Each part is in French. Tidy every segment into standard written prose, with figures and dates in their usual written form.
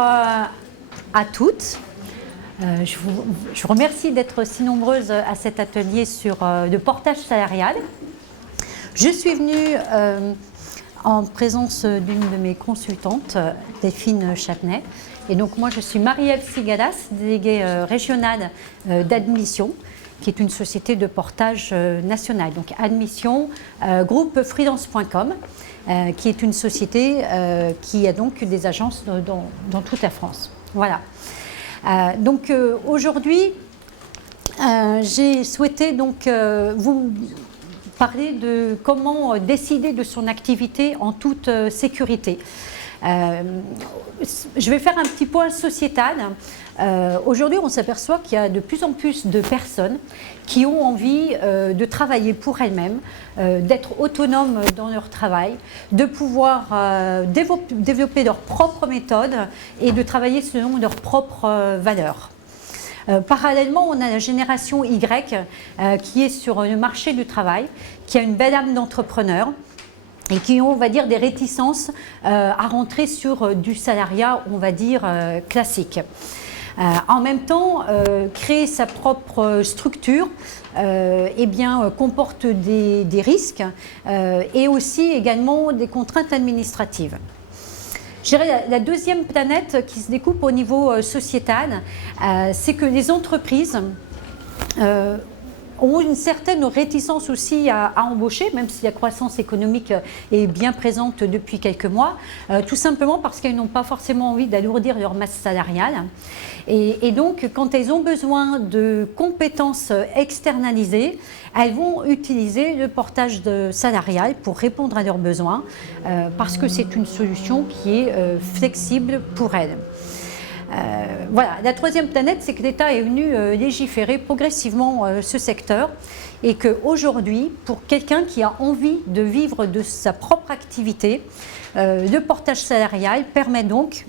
à toutes. Je vous remercie d'être si nombreuses à cet atelier sur le portage salarial. Je suis venue en présence d'une de mes consultantes, Delphine Châtenay. Et donc moi je suis Marie-Ève Sigalas, déléguée régionale d'Admission, qui est une société de portage nationale. Donc Admission, groupe freelance.com, qui est une société qui a donc des agences dans toute la France. Voilà. Donc aujourd'hui, j'ai souhaité donc vous parler de comment décider de son activité en toute sécurité. Je vais faire un petit point sociétal. Aujourd'hui, on s'aperçoit qu'il y a de plus en plus de personnes qui ont envie de travailler pour elles-mêmes, d'être autonomes dans leur travail, de pouvoir développer leurs propres méthodes et de travailler selon leurs propres valeurs. Parallèlement, on a la génération Y qui est sur le marché du travail, qui a une belle âme d'entrepreneur et qui ont, on va dire, des réticences à rentrer sur du salariat, on va dire, classique. En même temps, créer sa propre structure eh bien, comporte des risques et aussi également des contraintes administratives. Je dirais la deuxième planète qui se découpe au niveau sociétal, c'est que les entreprises ont une certaine réticence aussi à embaucher, même si la croissance économique est bien présente depuis quelques mois, tout simplement parce qu'elles n'ont pas forcément envie d'alourdir leur masse salariale. Et donc, quand elles ont besoin de compétences externalisées, elles vont utiliser le portage salarial pour répondre à leurs besoins, parce que c'est une solution qui est flexible pour elles. Voilà, la troisième planète, c'est que l'État est venu légiférer progressivement ce secteur et qu'aujourd'hui, pour quelqu'un qui a envie de vivre de sa propre activité, le portage salarial permet donc,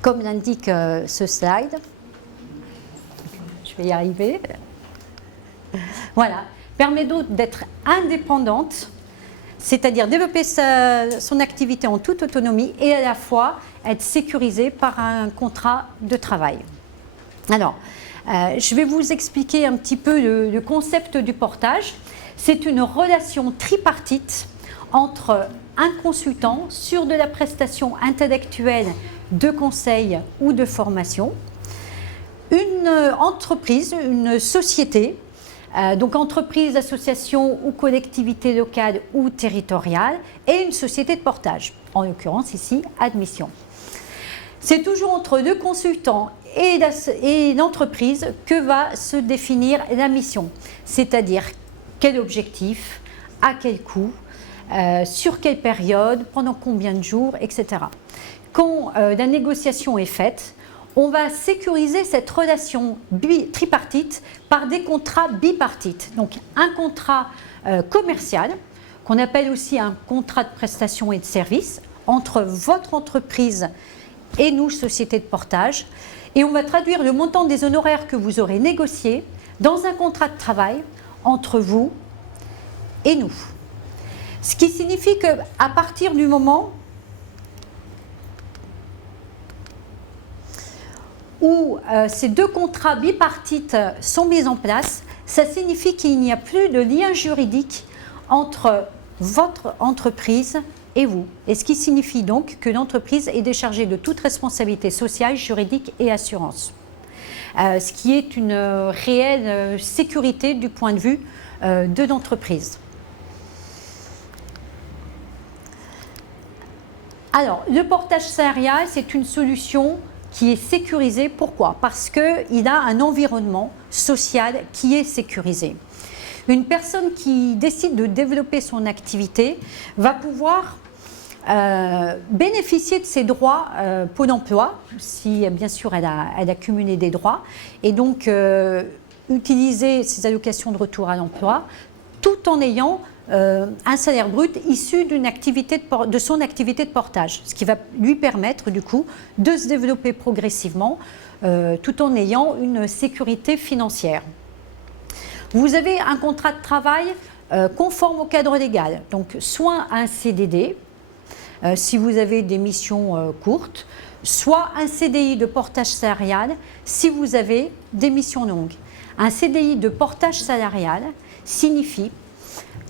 comme l'indique ce slide, je vais y arriver, voilà, permet donc d'être indépendante, c'est-à-dire développer son activité en toute autonomie et à la fois être sécurisé par un contrat de travail. Alors, je vais vous expliquer un petit peu le concept du portage. C'est une relation tripartite entre un consultant sur de la prestation intellectuelle de conseil ou de formation, une entreprise, une société, donc entreprise, association ou collectivité locale ou territoriale, et une société de portage, en l'occurrence ici Admission. C'est toujours entre le consultant et l'entreprise que va se définir la mission, c'est-à-dire quel objectif, à quel coût, sur quelle période, pendant combien de jours, etc. Quand la négociation est faite, on va sécuriser cette relation tripartite par des contrats bipartites. Donc un contrat commercial, qu'on appelle aussi un contrat de prestation et de service, entre votre entreprise et nous, société de portage. Et on va traduire le montant des honoraires que vous aurez négociés dans un contrat de travail entre vous et nous. Ce qui signifie qu'à partir du moment où ces deux contrats bipartites sont mis en place, ça signifie qu'il n'y a plus de lien juridique entre votre entreprise et vous. Et ce qui signifie donc que l'entreprise est déchargée de toute responsabilité sociale, juridique et assurance. Ce qui est une réelle sécurité du point de vue de l'entreprise. Alors, le portage salarial, c'est une solution qui est sécurisée. Pourquoi? Parce qu'il a un environnement social qui est sécurisé. Une personne qui décide de développer son activité va pouvoir bénéficier de ses droits Pôle emploi, si bien sûr elle a cumulé des droits, et donc utiliser ses allocations de retour à l'emploi tout en ayant un salaire brut issu de son activité de portage, ce qui va lui permettre du coup de se développer progressivement tout en ayant une sécurité financière. Vous avez un contrat de travail conforme au cadre légal, donc soit un CDD, si vous avez des missions courtes, soit un CDI de portage salarial si vous avez des missions longues. Un CDI de portage salarial signifie,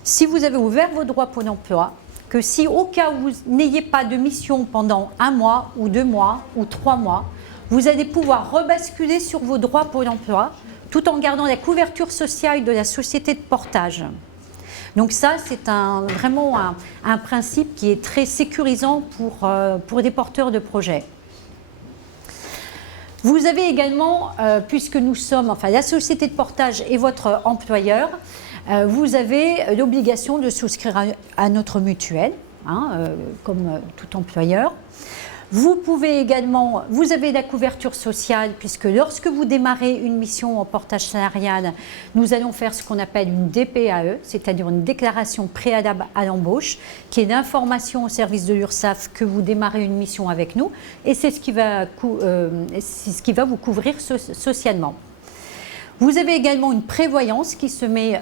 si vous avez ouvert vos droits Pôle emploi, que si au cas où vous n'ayez pas de mission pendant 1 mois ou 2 mois ou 3 mois, vous allez pouvoir rebasculer sur vos droits Pôle emploi tout en gardant la couverture sociale de la société de portage. Donc ça, c'est vraiment un principe qui est très sécurisant pour des porteurs de projets. Vous avez également, puisque nous sommes, enfin la société de portage est votre employeur, vous avez l'obligation de souscrire à notre mutuelle, comme tout employeur. Vous pouvez également, vous avez la couverture sociale, puisque lorsque vous démarrez une mission en portage salarial, nous allons faire ce qu'on appelle une DPAE, c'est-à-dire une déclaration préalable à l'embauche, qui est l'information au service de l'URSSAF que vous démarrez une mission avec nous, et c'est ce qui va vous couvrir socialement. Vous avez également une prévoyance qui se met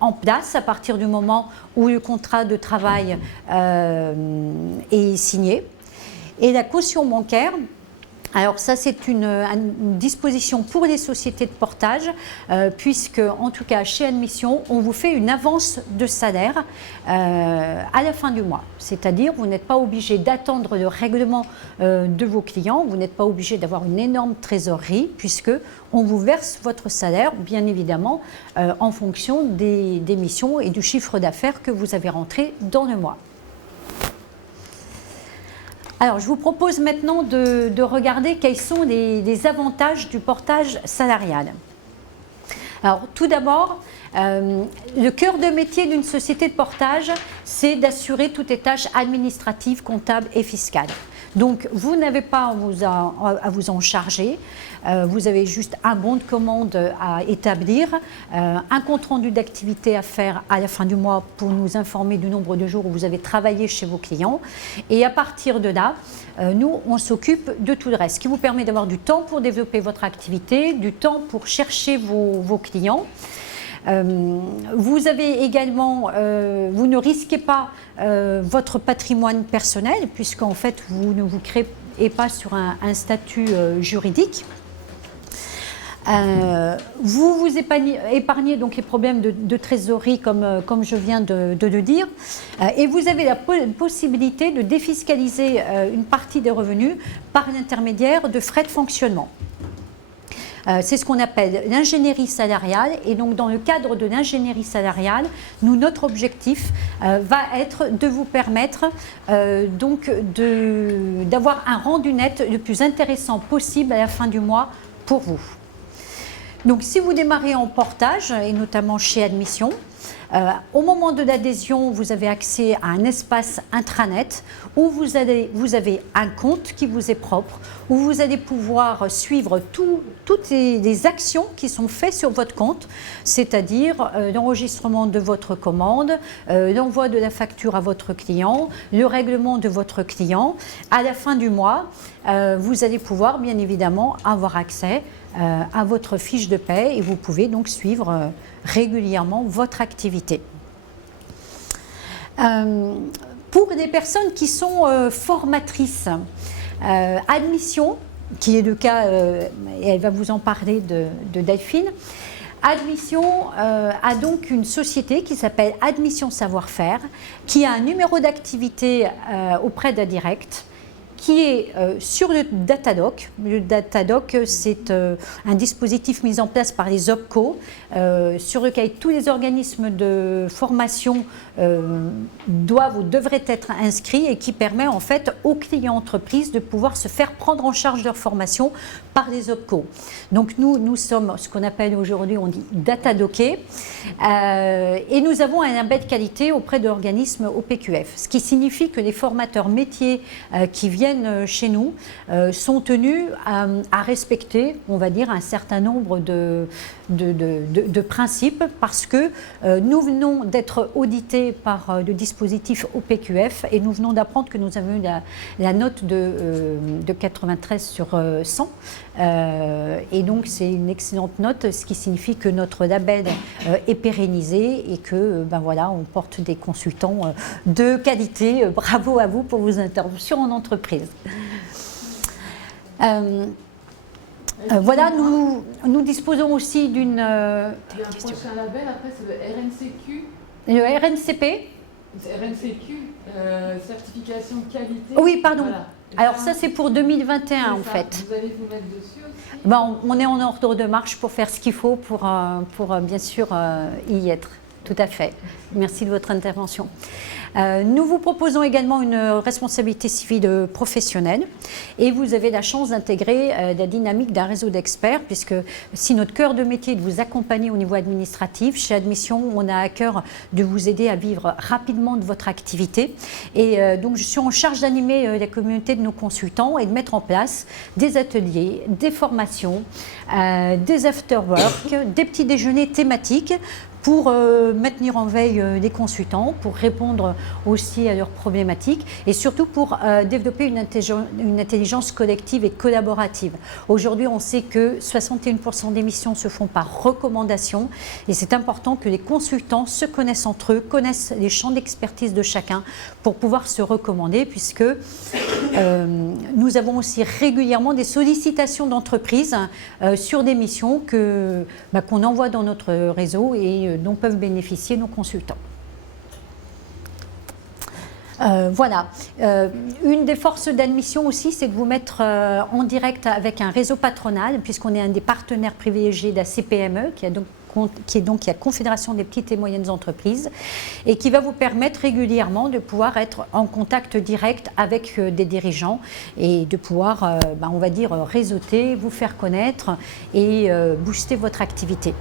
en place à partir du moment où le contrat de travail est signé. Et la caution bancaire, alors ça c'est une disposition pour les sociétés de portage, puisque en tout cas chez Admission, on vous fait une avance de salaire à la fin du mois. C'est-à-dire vous n'êtes pas obligé d'attendre le règlement de vos clients, vous n'êtes pas obligé d'avoir une énorme trésorerie, puisque on vous verse votre salaire, bien évidemment, en fonction des missions et du chiffre d'affaires que vous avez rentré dans le mois. Alors, je vous propose maintenant de regarder quels sont les avantages du portage salarial. Alors, tout d'abord, le cœur de métier d'une société de portage, c'est d'assurer toutes les tâches administratives, comptables et fiscales. Donc, vous n'avez pas à vous en charger. Vous avez juste un bon de commande à établir, un compte-rendu d'activité à faire à la fin du mois pour nous informer du nombre de jours où vous avez travaillé chez vos clients. Et à partir de là, nous, on s'occupe de tout le reste, ce qui vous permet d'avoir du temps pour développer votre activité, du temps pour chercher vos clients. Vous avez également, vous ne risquez pas votre patrimoine personnel, puisqu'en fait, vous ne vous créez pas sur un statut juridique. Vous épargnez donc les problèmes de trésorerie comme je viens de le dire, et vous avez la possibilité de défiscaliser une partie des revenus par l'intermédiaire de frais de fonctionnement. C'est ce qu'on appelle l'ingénierie salariale, et donc dans le cadre de l'ingénierie salariale, notre objectif va être de vous permettre d'avoir un rendu net le plus intéressant possible à la fin du mois pour vous. Donc si vous démarrez en portage, et notamment chez Admission, au moment de l'adhésion, vous avez accès à un espace intranet où vous avez un compte qui vous est propre, où vous allez pouvoir suivre toutes les actions qui sont faites sur votre compte, c'est-à-dire l'enregistrement de votre commande, l'envoi de la facture à votre client, le règlement de votre client. À la fin du mois, vous allez pouvoir bien évidemment avoir accès à votre fiche de paie, et vous pouvez donc suivre régulièrement votre activité. Pour des personnes qui sont formatrices, Admission, qui est le cas, et elle va vous en parler de Delphine, Admission a donc une société qui s'appelle Admission Savoir-Faire, qui a un numéro d'activité auprès d'Adirect, qui est sur le Datadoc. Le Datadoc, c'est un dispositif mis en place par les OPCO, sur lequel tous les organismes de formation doivent ou devraient être inscrits, et qui permet en fait aux clients entreprises de pouvoir se faire prendre en charge leur formation par les OPCO. Donc nous sommes ce qu'on appelle aujourd'hui, on dit datadockés, et nous avons un label de qualité auprès de l'organisme OPQF, ce qui signifie que les formateurs métiers qui viennent chez nous sont tenus à respecter, on va dire, un certain nombre de principes, parce que nous venons d'être audités par le dispositif OPQF, et nous venons d'apprendre que nous avons eu la note de 93 sur 100, et donc c'est une excellente note, ce qui signifie que notre label est pérennisé, et que voilà, on porte des consultants de qualité. Bravo à vous pour vos interventions en entreprise. Voilà, nous disposons aussi d'une... Il y a un prochain label, après c'est le RNCQ. Le RNCP. RNCQ, certification de qualité. Oui, pardon. Voilà. Alors ça c'est pour 2021 en fait. Vous allez vous mettre dessus aussi? Bon, on est en ordre de marche pour faire ce qu'il faut pour bien sûr y être. Tout à fait. Merci de votre intervention. Nous vous proposons également une responsabilité civile professionnelle et vous avez la chance d'intégrer la dynamique d'un réseau d'experts puisque si notre cœur de métier est de vous accompagner au niveau administratif, chez Admission, on a à cœur de vous aider à vivre rapidement de votre activité et donc je suis en charge d'animer la communauté de nos consultants et de mettre en place des ateliers, des formations, des after-work, des petits déjeuners thématiques pour maintenir en veille les consultants, pour répondre aussi à leurs problématiques et surtout pour développer une intelligence collective et collaborative. Aujourd'hui, on sait que 61% des missions se font par recommandation et c'est important que les consultants se connaissent entre eux, connaissent les champs d'expertise de chacun pour pouvoir se recommander puisque nous avons aussi régulièrement des sollicitations d'entreprises sur des missions qu'on envoie dans notre réseau et dont peuvent bénéficier nos consultants. Voilà. Une des forces d'admission aussi, c'est de vous mettre en direct avec un réseau patronal, puisqu'on est un des partenaires privilégiés de la CPME, qui est donc la Confédération des petites et moyennes entreprises, et qui va vous permettre régulièrement de pouvoir être en contact direct avec des dirigeants et de pouvoir, on va dire, réseauter, vous faire connaître et booster votre activité.